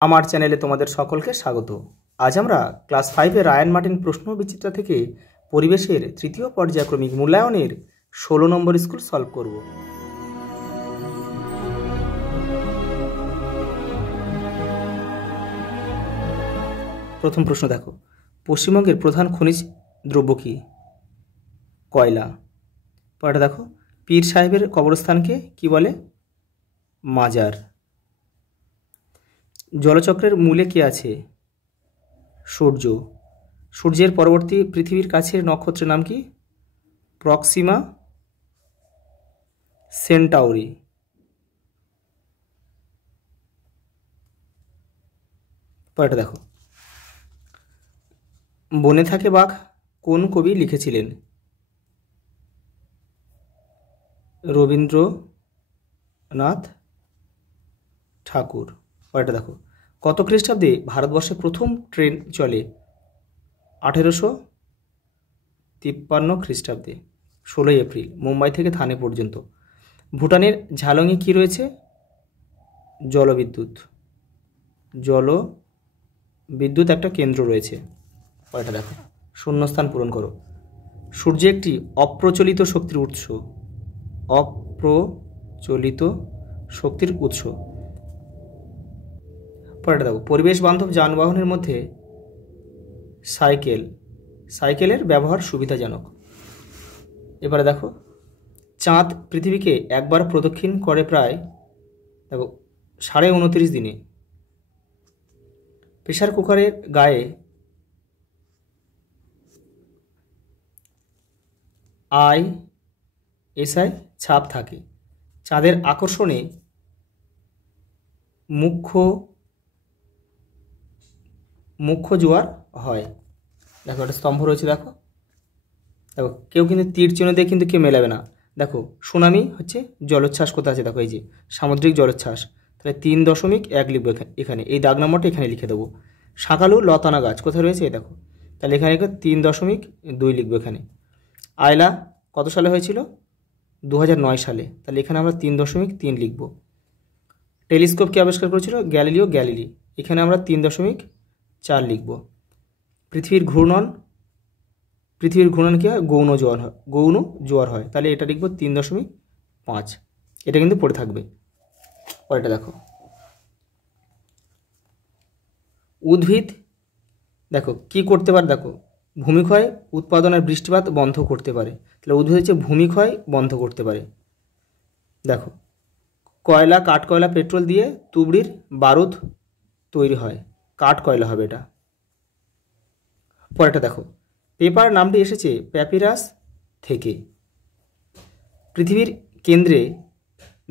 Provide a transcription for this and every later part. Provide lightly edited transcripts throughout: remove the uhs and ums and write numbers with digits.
আমার চ্যানেলে তোমাদের সকলকে স্বাগত। আজ আমরা ক্লাস 5 রায়ান মার্টিন প্রশ্ন বিচিত্রা থেকে পরিবেশের তৃতীয় পর্যায়ক্রমিক মূল্যায়নের 16 নম্বর স্কুল সলভ করব। প্রথম প্রশ্ন দেখো, পশ্চিমবঙ্গের প্রধান খনিজ দ্রব্য কি? কয়লা। পরেরটা দেখো, পীর সাহেবের কবরস্থানকে কি বলে? মাজার। জলচক্রের মূলে কে আছে? সূর্য। সূর্যের পরবর্তী পৃথিবীর কাছের নক্ষত্রের নাম কি? Proxima Centauri. পরেরটা দেখো, বনে থাকে বাঘ কোন কবি লিখেছিলেন? রবীন্দ্রনাথ ঠাকুর। পরেরটা দেখো, কত খ্রিস্টাব্দে ভারতবর্ষে প্রথম ট্রেন চলে? 1853 খ্রিস্টাব্দে 16 এপ্রিল, মুম্বাই থেকে থানে পর্যন্ত। ভুটানের ঝালংয়ে কি রয়েছে? জলবিদ্যুৎ একটা কেন্দ্র রয়েছে। পরেরটা দেখো, শূন্যস্থান পূরণ করো। সূর্য একটি অপ্রচলিত শক্তির উৎস। অপ্রচলিত শক্তির উৎস। পরেরটা দেখো, পরিবেশ বান্ধব যানবাহনের মধ্যে সাইকেলের ব্যবহার সুবিধাজনক। এবারে দেখো, চাঁদ পৃথিবীকে একবার প্রদক্ষিণ করে প্রায় দেখো 29.5 দিনে। প্রেসার কুকারের গায়ে ISI ছাপ থাকে। চাঁদের আকর্ষণে মুখ্য জোয়ার হয়। দেখো একটা স্তম্ভ রয়েছে, দেখো কেউ কিন্তু তীর চিহ্ন দিয়ে কিন্তু কেউ মেলাবে না। দেখো সুনামি হচ্ছে জলোচ্ছ্বাস কোথায় আছে, দেখো এই যে সামুদ্রিক জলোচ্ছ্বাস, তাহলে 3.1 লিখবো এখানে, এই দাগ নম্বরটা এখানে লিখে দেবো। শাঁকালু লতানা গাছ কোথায় রয়েছে? দেখো, তাহলে এখানে 3.2 লিখবো এখানে। আয়লা কত সালে হয়েছিল? 2009 সালে, তাহলে এখানে আমরা 3.3 লিখব। টেলিস্কোপ কে আবিষ্কার করেছিল? গ্যালিলিও গ্যালিলি, এখানে আমরা 3.4 লিখব। পৃথিবীর ঘূর্ণন কি হয়? গৌণ জোয়ার হয়, তাহলে এটা লিখব 3.5। এটা কিন্তু পড়ে থাকবে। পরেরটা দেখো, উদ্ভিদ দেখো কি করতে পারে? দেখো ভূমিক্ষয় উৎপাদন আর বৃষ্টিপাত বন্ধ করতে পারে, তাহলে উদ্ভিদ হচ্ছে ভূমিক্ষয় বন্ধ করতে পারে। দেখো কাঠকয়লা পেট্রোল দিয়ে তুবড়ির বারুদ তৈরি হয়, কাঠকয়লা হবে এটা। পরেরটা দেখো, পেপার নামটি এসেছে প্যাপিরাস থেকে। পৃথিবীর কেন্দ্রে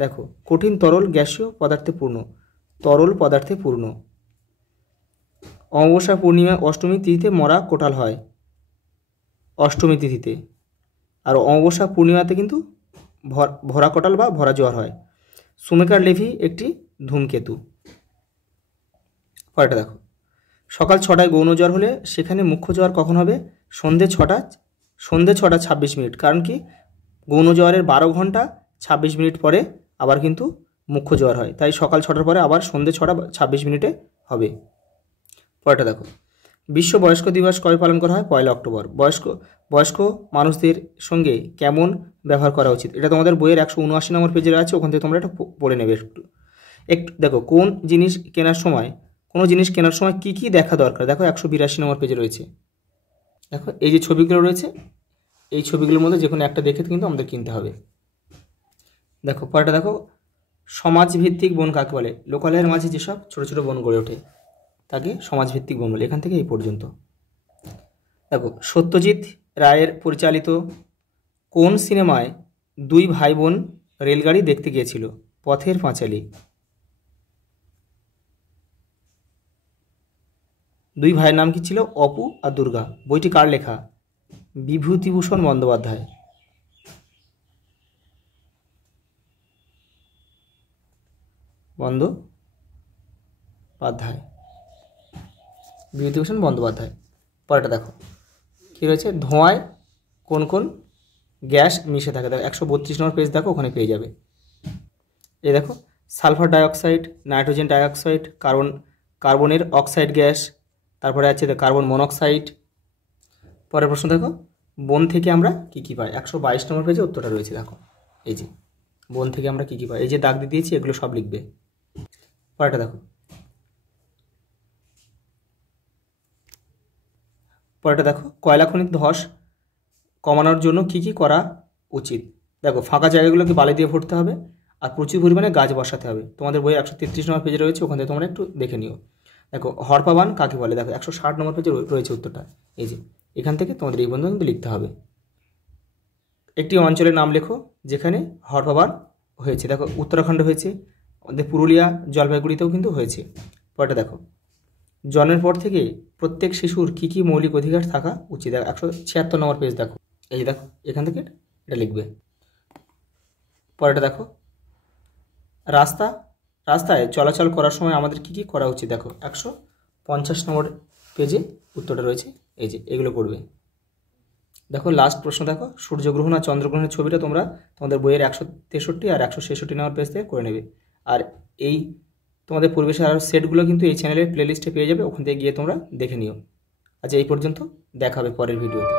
দেখো কঠিন তরল গ্যাসীয় পদার্থে পূর্ণ, তরল পদার্থে পূর্ণ। অমাবস্যা পূর্ণিমা অষ্টমী তিথিতে মরা কোটাল হয়, অষ্টমী তিথিতে। আর অমাবস্যা পূর্ণিমাতে কিন্তু ভরা কোটাল বা ভরা জোয়ার হয়। সুমেকার লেভি একটি ধূমকেতু। পরেরটা দেখো, সকাল 6টায় গৌণ জ্বর হলে সেখানে মুখ্য জ্বর কখন হবে? সন্ধে 6টা 26 মিনিট। কারণ কি? গৌণ জ্বরের 12 ঘন্টা 26 মিনিট পরে আবার কিন্তু মুখ্য জ্বর হয়, তাই সকাল 6টার পরে আবার সন্ধে 6টা 26 মিনিটে হবে। পরেরটা দেখো, বিশ্ব বয়স্ক দিবস কবে পালন করা হয়? 1 অক্টোবর। বয়স্ক মানুষদের সঙ্গে কেমন ব্যবহার করা উচিত? এটা তোমাদের বইয়ের 179 নম্বর পেজে আছে, ওখান থেকে তোমরা এটা পড়ে নেবে একটু। দেখো কোনো জিনিস কেনার সময় কি কি দেখা দরকার? দেখো 182 নম্বর পেজে রয়েছে। দেখো এই যে ছবিগুলো রয়েছে, এই ছবিগুলোর মধ্যে যে কোনো একটা দেখে কিন্তু আমাদের কিনতে হবে। দেখো পরেরটা দেখো, সমাজভিত্তিক বন কাকে বলে? লোকালয়ের মাঝে যেসব ছোট ছোট বন গড়ে ওঠে তাকে সমাজভিত্তিক বন বলে। এখান থেকে এই পর্যন্ত। দেখো সত্যজিৎ রায়ের পরিচালিত কোন সিনেমায় 2 ভাই বোন রেলগাড়ি দেখতে গিয়েছিল? পথের পাঁচালী। 2 ভাইয়ের নাম কি ছিল? অপু আর দুর্গা। বইটি কার লেখা? বিভূতিভূষণ বন্দ্যোপাধ্যায়। বিভূতিভূষণ বন্দ্যোপাধ্যায়। পরেরটা দেখো কী রয়েছে? ধোঁয়ায় কোন কোন গ্যাস মিশে থাকে? দেখো 132 নম্বর পেজ, দেখো ওখানে পেয়ে যাবে। এই দেখো sulphur dioxide, nitrogen dioxide, carbon কার্বনের অক্সাইড গ্যাস, তারপরে আছে কার্বন মনোক্সাইড। পরের প্রশ্ন দেখো, বন থেকে আমরা কী কী পাই? 122 নম্বর পেজে উত্তরটা রয়েছে, দেখো এই যে বন থেকে আমরা কী কী পাই, এই যে দাগ দিয়ে দিয়েছি, এগুলো সব লিখবে। পরেরটা দেখো, কয়লা খনির ধস কমানোর জন্য কী কী করা উচিত? দেখো, ফাঁকা জায়গাগুলোকে বালি দিয়ে ভরতে হবে, আর প্রচুর পরিমাণে গাছ বসাতে হবে। তোমাদের বইয়ে 133 নম্বর পেজে রয়েছে, ওখান থেকে তোমরা একটু দেখে নিও। দেখো, হরপাবান কাকে বলে? দেখো 160 নম্বর পেজে রয়েছে উত্তরটা, এই যে এখান থেকে তোমাদের এই পর্যন্ত কিন্তু লিখতে হবে। একটি অঞ্চলের নাম লেখো যেখানে হরপাবান হয়েছে। দেখো, উত্তরাখণ্ড হয়েছে, আমাদের পুরুলিয়া, জলপাইগুড়িতেও কিন্তু হয়েছে। পরেরটা দেখো, জন্মের পর থেকে প্রত্যেক শিশুর কী কী মৌলিক অধিকার থাকা উচিত? দেখো 176 নম্বর পেজ, দেখো এই যে দেখো এখান থেকে এটা লিখবে। পরেরটা দেখো, রাস্তায় চলাচল করার সময় আমাদের কী কী করা উচিত? দেখো 150 নম্বর পেজে উত্তরটা রয়েছে, এই যে এগুলো করবে। দেখো লাস্ট প্রশ্ন, দেখো সূর্যগ্রহণ আর চন্দ্রগ্রহণের ছবিটা তোমরা তোমাদের বইয়ের 163 আর 166 নম্বর পেজ থেকে করে নেবে। আর এই তোমাদের পরিবেশের আরও সেটগুলো কিন্তু এই চ্যানেলের প্লেলিস্টে পেয়ে যাবে, ওখান থেকে গিয়ে তোমরা দেখে নিও। আচ্ছা, এই পর্যন্ত, দেখা হবে পরের ভিডিওতে।